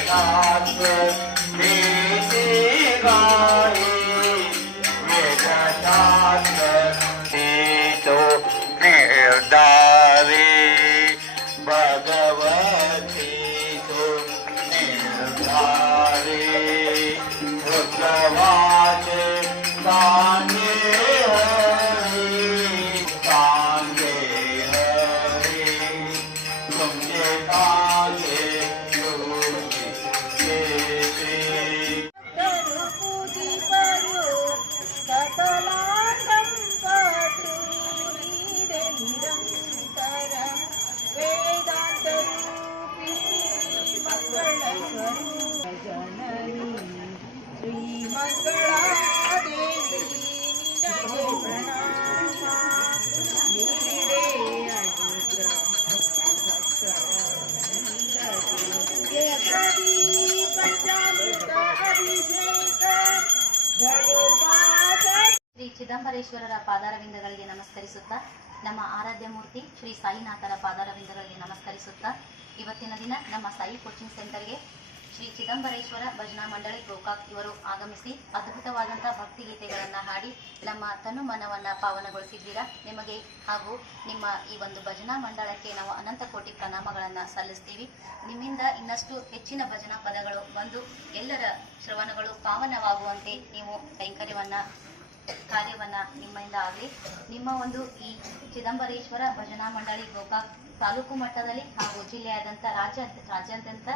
जगात ಶ್ರೀ ಚಿದಂಬರೇಶ್ವರರ ಪಾದಾರವಿಂದಗಳಿಗೆ ನಮಸ್ಕರಿಸುತ್ತ, ನಮ್ಮ ಆರಾಧ್ಯ ಮೂರ್ತಿ ಶ್ರೀ ಸಾಯಿನಾಥರ ಪಾದಾರವಿಂದಗಳಿಗೆ ನಮಸ್ಕರಿಸುತ್ತ, ಇವತ್ತಿನ ದಿನ ನಮ್ಮ ಸಾಯಿ ಕೋಚಿಂಗ್ ಸೆಂಟರ್ಗೆ ಶ್ರೀ ಚಿದಂಬರೇಶ್ವರ ಭಜನಾ ಮಂಡಳಿ ಗೋಕಾಕ್ ಇವರು ಆಗಮಿಸಿ ಅದ್ಭುತವಾದಂಥ ಭಕ್ತಿಗೀತೆಗಳನ್ನು ಹಾಡಿ ನಮ್ಮ ತನು ಮನವನ್ನು ಪಾವನಗೊಳಿಸಿದ್ದೀರಾ? ನಿಮಗೆ ಹಾಗೂ ನಿಮ್ಮ ಈ ಒಂದು ಭಜನಾ ಮಂಡಳಕ್ಕೆ ನಾವು ಅನಂತ ಕೋಟಿ ಪ್ರಣಾಮಗಳನ್ನು ಸಲ್ಲಿಸ್ತೀವಿ. ನಿಮ್ಮಿಂದ ಇನ್ನಷ್ಟು ಹೆಚ್ಚಿನ ಭಜನಾ ಪದಗಳು ಬಂದು ಎಲ್ಲರ ಶ್ರವಣಗಳು ಪಾವನವಾಗುವಂತೆ ನೀವು ಕೈಂಕರ್ಯವನ್ನು ಕಾರ್ಯವನ್ನ ನಿಮ್ಮಿಂದ ಆಗಲಿ. ನಿಮ್ಮ ಒಂದು ಈ ಚಿದಂಬರೇಶ್ವರ ಭಜನಾ ಮಂಡಳಿ ಗೋಕಾಕ್ ತಾಲೂಕು ಮಟ್ಟದಲ್ಲಿ ಹಾಗೂ ಜಿಲ್ಲೆಯಾದಂತ ರಾಜ್ಯ ರಾಜ್ಯಾದ್ಯಂತ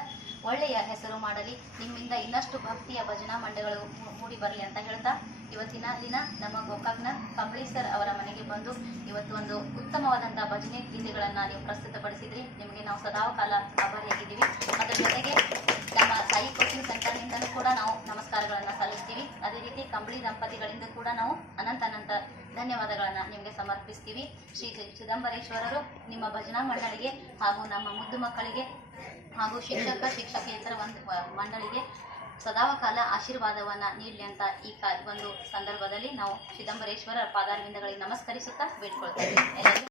ಒಳ್ಳೆಯ ಹೆಸರು ಮಾಡಲಿ. ನಿಮ್ಮಿಂದ ಇನ್ನಷ್ಟು ಭಕ್ತಿಯ ಭಜನಾ ಮಂಡಳಿಗಳು ಮೂಡಿ ಬರಲಿ ಅಂತ ಹೇಳ್ತಾ ಇವತ್ತಿನ ದಿನ ನಮ್ಮ ಗೋಕಾಕ್ನ ಕಂಬಳಿ ಸರ್ ಅವರ ಮನೆಗೆ ಬಂದು ಇವತ್ತು ಒಂದು ಉತ್ತಮವಾದಂಥ ಭಜನೆ ಗೀತೆಗಳನ್ನು ನೀವು ಪ್ರಸ್ತುತಪಡಿಸಿದ್ರಿ. ನಿಮಗೆ ನಾವು ಸದಾ ಕಾಲ ಆಭಾರಿಯಾಗಿದ್ದೀವಿ. ರೀತಿ ಕಂಬಳಿ ದಂಪತಿಗಳಿಂದ ಕೂಡ ನಾವು ಅನಂತ ಅನಂತ ಧನ್ಯವಾದಗಳನ್ನು ನಿಮಗೆ ಸಮರ್ಪಿಸ್ತೀವಿ. ಶ್ರೀ ಚಿದಂಬರೇಶ್ವರರು ನಿಮ್ಮ ಭಜನಾ ಮಂಡಳಿಗೆ ಹಾಗೂ ನಮ್ಮ ಮುದ್ದು ಮಕ್ಕಳಿಗೆ ಹಾಗೂ ಶಿಕ್ಷಕ, ಶಿಕ್ಷಕೇತರ ಒಂದು ಮಂಡಳಿಗೆ ಸದಾಕಾಲ ಆಶೀರ್ವಾದವನ್ನ ನೀಡಲಿ ಅಂತ ಈ ಒಂದು ಸಂದರ್ಭದಲ್ಲಿ ನಾವು ಚಿದಂಬರೇಶ್ವರ ಪಾದಾರವಿಂದಗಳಿಗೆ ನಮಸ್ಕರಿಸುತ್ತಾ ಬೇಡ್ಕೊಳ್ತೇವೆ. ಎಲ್ಲರಿಗೂ